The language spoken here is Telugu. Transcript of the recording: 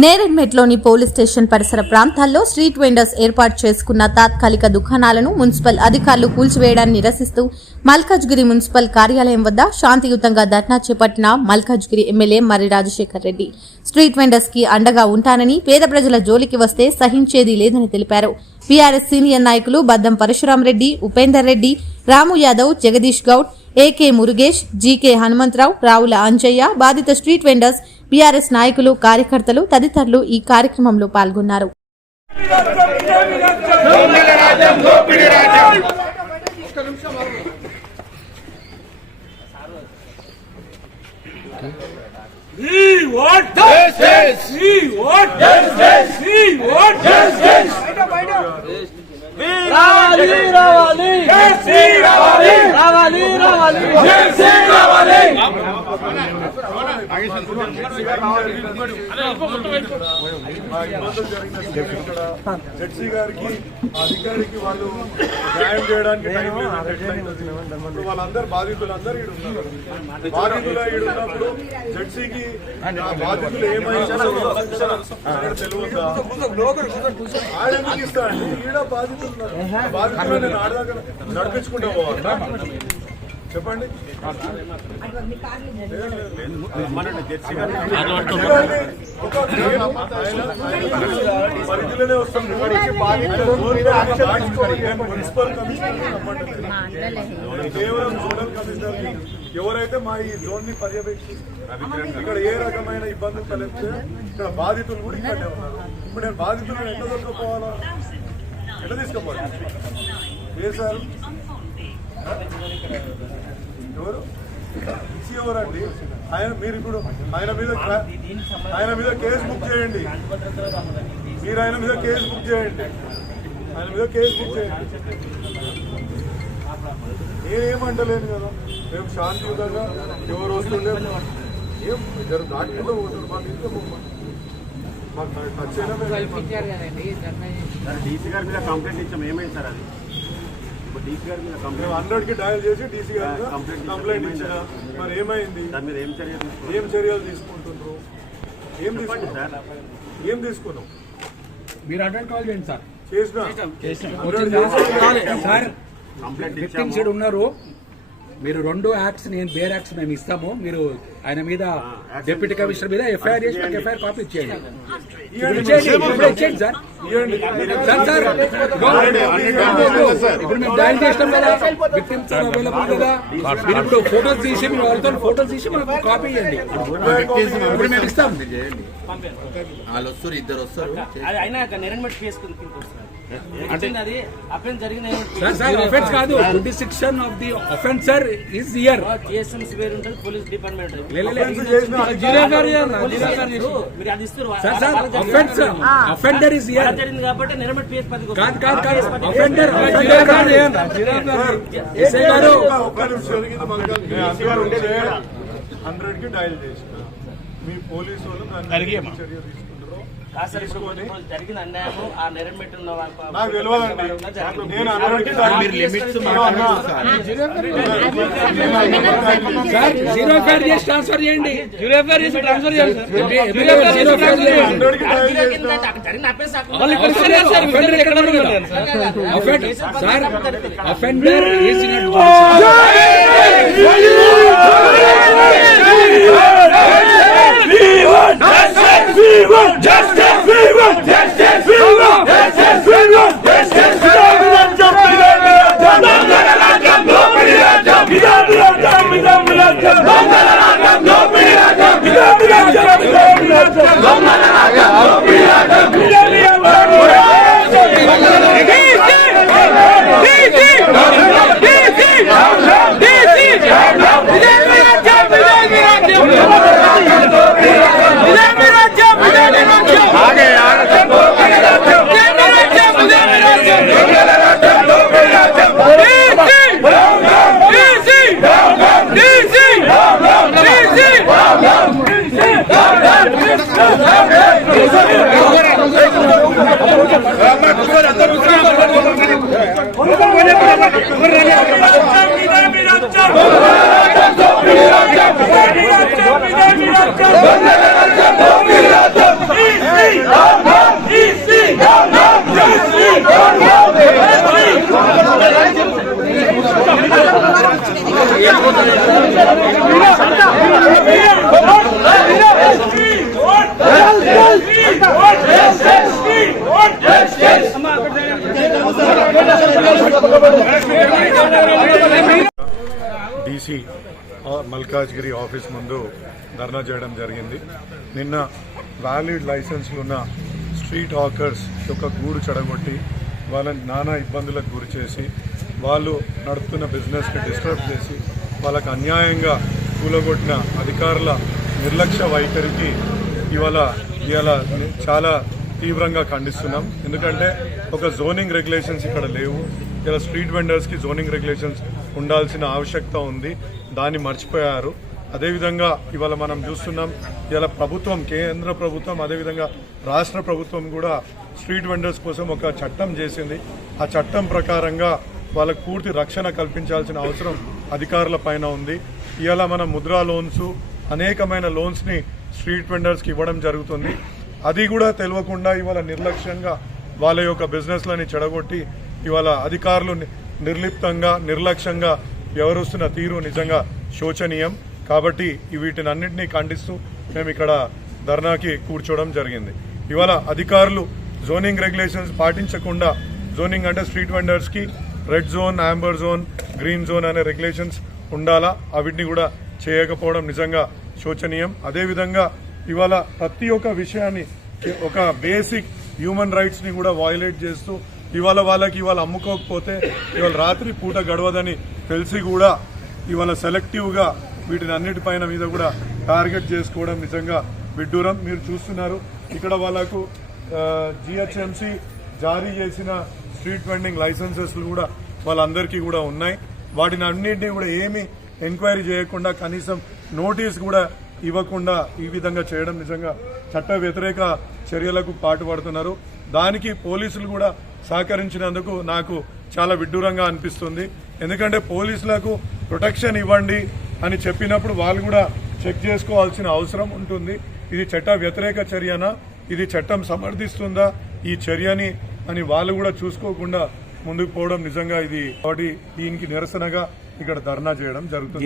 నేరెడ్మెట్లోని పోలీస్ స్టేషన్ పరిసర ప్రాంతాల్లో స్ట్రీట్ వెండర్స్ ఏర్పాటు చేసుకున్న తాత్కాలిక దుకాణాలను మున్సిపల్ అధికారులు కూల్చివేయడాన్ని నిరసిస్తూ మల్కాజ్గిరి మున్సిపల్ కార్యాలయం వద్ద శాంతియుతంగా ధర్నా చేపట్టిన మల్కాజ్గిరి ఎమ్మెల్యే మర్రి రాజశేఖర్ రెడ్డి. స్ట్రీట్ వెండర్స్కి అండగా ఉంటానని పేద ప్రజల జోలికి వస్తే సహించేది లేదని తెలిపారు. పీఆర్ఎస్ సీనియర్ నాయకులు బద్దం పరశురాం రెడ్డి ఉపేందర్ రెడ్డి రాము యాదవ్ జగదీష్ గౌడ్ ఏకే మురుగేష్ జీకే హనుమంతరావు రావుల అంజయ్య బాధిత స్ట్రీట్ వెండర్స్ బీఆర్ఎస్ నాయకులు కార్యకర్తలు తదితరులు ఈ కార్యక్రమంలో పాల్గొన్నారు. రావాలి రావాలి రావాలి రావాలి జడ్సీ గారికి అధికారికి వాళ్ళు న్యాయం చేయడానికి టైం వాళ్ళందరూ బాధితులందరూ ఈడు ఉన్నారు బాధితులు ఈడు ఉన్నప్పుడు జడ్సీకి ఆ బాధితులు ఏమైనా తెలియదా ఆయన ఎందుకు ఇస్తాడండి ఈడ బాధితులు బాధితులు నేను ఆడదాకా నడిపించుకుంటా పోవాలి. చెప్పండి. ఒక పరిధిలోనే వస్తుంది మున్సిపల్ కమిషనర్ కేవలం జోనల్ కమిషనర్ ఎవరైతే మా ఈ జోన్ని పర్యవేక్షిస్తారు ఇక్కడ ఏ రకమైన ఇబ్బందులు తలెత్తే ఇక్కడ బాధితులు కూడా ఇక్కడనే ఉన్నారు. ఇప్పుడు నేను బాధితులను ఎట్లా దొరకపోవాలా ఎట్లా తీసుకుపోవాలి? ఏ సార్? ఎవరు? ఎవరు అండి ఆయన మీరు ఇప్పుడు ఆయన మీద ఆయన మీద కేసు బుక్ చేయండి. మీరు ఆయన మీద కేసు బుక్ చేయండి. ఆయన మీద కేసు బుక్ చేయండి. నేనేమంటలేను కదా? మేము శాంతియుతంగా ఎవరు వస్తుండే? ఏం? ఇద్దరు దాటుకుంటూ పోతారు మాకు ఇంట్లో మాకు టచ్ అయినా డీసీ గారి మీద కంప్లైంట్ ఇచ్చాం. ఏమైంది సార్ అది ఇప్పుడు డీసీ గారి మీద మేము కంప్లైంట్ హండ్రెడ్కి డయల్ చేసి డీసీ గారు కంప్లైంట్ ఇచ్చిన మరి ఏమైంది? ఏం చర్యలు తీసుకుంటున్నారు? ఏం సార్. ఏం తీసుకున్నాం? మీరు అటెండ్ కాల్ చేయండి సార్. చేసిన? సార్ కంప్లైంట్ ఉన్నారు. మీరు రెండు యాక్ట్స్ నేను బేర్ యాక్ట్స్ మేము ఇస్తాము. మీరు ఆయన మీద డిప్యూటీ కమిషనర్ మీద ఎఫ్ఐఆర్ చేసి నాకు ఎఫ్ఐఆర్ కాపీ ఇచ్చేయండి. ఇప్పుడు ఇచ్చేయండి, ఇప్పుడు ఇచ్చేయండి సార్ సార్ సార్ ఇదిగో, ఇప్పుడు మేము డయల్ చేసినాం కదా. విక్టిమ్స్ అవైలబుల్ కదా. మీరు ఇప్పుడు ఫోటోస్ తీసి మీ వాళ్ళతో ఫోటోస్ తీసి మాకు కాపీ ఇవ్వండి. ఇప్పుడు మేము ఇస్తాం. వాళ్ళు వస్తారు ఇద్దరు వస్తారు. అది అయినా నిరంబట్ కేసు అఫెన్స్ కాదు. Jurisdiction of the offender is here GSMC వేరు ఉంటుంది పోలీస్ డిపార్ట్మెంట్ ఉంటుంది. మీరు అది ఇస్తారు sir sir offence offender is here జరిగింది కాబట్టి నిరంబట్ పిఎస్ పదికి కాదు కాదు కాదు. అఫెండర్ ఎస్ఐ గారు హండ్రెడ్కి డయల్ చేసిన. మీ పోలీసు వాళ్ళు చర్య జరిగిన అన్యాయం ఆ నిరంబెట్ ఉన్న వాళ్ళ- నాకు తెలియదండి నేను హండ్రెడ్కి dial మీరు లిమిట్స్ చేసిన. సార్ జీరో ఫైర్ చేసి ట్రాన్స్ఫర్ చేయండి జీరో ఫైర్ చేసి ట్రాన్స్ఫర్ చేయండి sir offender is in We want justice. We want justice. DC Malkajgiri office ముందు ధర్నా చేయడం జరిగింది. నిన్న వ్యాలిడ్ లైసెన్స్లు ఉన్న స్ట్రీట్ హాకర్స్ యొక్క గూడు చెడగొట్టి వాళ్ళని నానా ఇబ్బందులకు గురి చేసి వాళ్ళు నడుపుతున్న బిజినెస్ని డిస్టర్బ్ చేసి వాళ్ళకు అన్యాయంగా కూలగొట్టిన అధికారుల నిర్లక్ష్య వైఖరికి ఇవాళ ఇవాళ చాలా తీవ్రంగా ఖండిస్తున్నాం. ఎందుకంటే ఒక జోనింగ్ రెగ్యులేషన్స్ ఇక్కడ లేవు. ఇలా స్ట్రీట్ వెండర్స్కి జోనింగ్ రెగ్యులేషన్స్ ఉండాల్సిన ఆవశ్యకత ఉంది. దాన్ని మర్చిపోయారు. అదేవిధంగా ఇవాళ మనం చూస్తున్నాం ఇలా ప్రభుత్వం కేంద్ర ప్రభుత్వం అదేవిధంగా రాష్ట్ర ప్రభుత్వం కూడా స్ట్రీట్ వెండర్స్ కోసం ఒక చట్టం చేసింది. ఆ చట్టం ప్రకారంగా వాళ్ళకు పూర్తి రక్షణ కల్పించాల్సిన అవసరం అధికారుల పైన ఉంది. ఇవాళ మన ముద్రా లోన్స్ అనేకమైన లోన్స్ని స్ట్రీట్ వెండర్స్కి ఇవ్వడం జరుగుతుంది. అది కూడా తెలియకుండా ఇవాళ నిర్లక్ష్యంగా వాళ్ళ యొక్క బిజినెస్లని చెడగొట్టి ఇవాళ అధికారులు నిర్లిప్తంగా నిర్లక్ష్యంగా వ్యవహరిస్తున్న తీరు నిజంగా శోచనీయం. కాబట్టి ఈ వీటిని అన్నింటినీ ఖండిస్తూ మేము ఇక్కడ ధర్నాకి కూర్చోవడం జరిగింది. ఇవాళ అధికారులు జోనింగ్ రెగ్యులేషన్స్ పాటించకుండా జోనింగ్ అంటే street వెండర్స్కి red zone amber zone green zone అనే రెగ్యులేషన్స్ ఉండాలా? అవిటిని కూడా చేయకపోవడం నిజంగా శోచనీయం. అదేవిధంగా ఇవాళ ప్రతి ఒక్క విషయాన్ని ఒక బేసిక్ హ్యూమన్ రైట్స్ని కూడా వయలేట్ చేస్తూ ఇవాళ వాళ్ళకి ఇవాళ అమ్ముకోకపోతే ఇవాళ రాత్రి పూట గడవదని తెలిసి కూడా ఇవాళ సెలెక్టివ్గా వీటిని అన్నిటిపైన మీద కూడా టార్గెట్ చేసుకోవడం నిజంగా విడ్డూరం. మీరు చూస్తున్నారు ఇక్కడ వాళ్ళకు జిహెచ్ఎంసి జారీ చేసిన స్ట్రీట్ వెండింగ్ లైసెన్సెస్లు కూడా వాళ్ళందరికీ కూడా ఉన్నాయి. వాటిని అన్నింటినీ కూడా ఏమీ ఎంక్వైరీ చేయకుండా కనీసం నోటీస్ కూడా ఇవ్వకుండా ఈ విధంగా చేయడం నిజంగా చట్ట వ్యతిరేక చర్యలకు పాటుపడుతున్నారు. దానికి పోలీసులు కూడా సహకరించినందుకు నాకు చాలా విడ్డూరంగా అనిపిస్తుంది. ఎందుకంటే పోలీసులకు ప్రొటెక్షన్ ఇవ్వండి అని చెప్పినప్పుడు వాళ్ళు కూడా చెక్ చేసుకోవాల్సిన అవసరం ఉంటుంది. ఇది చట్ట వ్యతిరేక చర్యనా? ఇది చట్టం సమర్థిస్తుందా? ఈ చర్యని అని వాళ్ళు కూడా చూసుకోకుండా ముందుకు పోవడం నిజంగా ఇది కాబట్టి దీనికి నిరసనగా ఇక్కడ ధర్నా చేయడం జరుగుతుంది.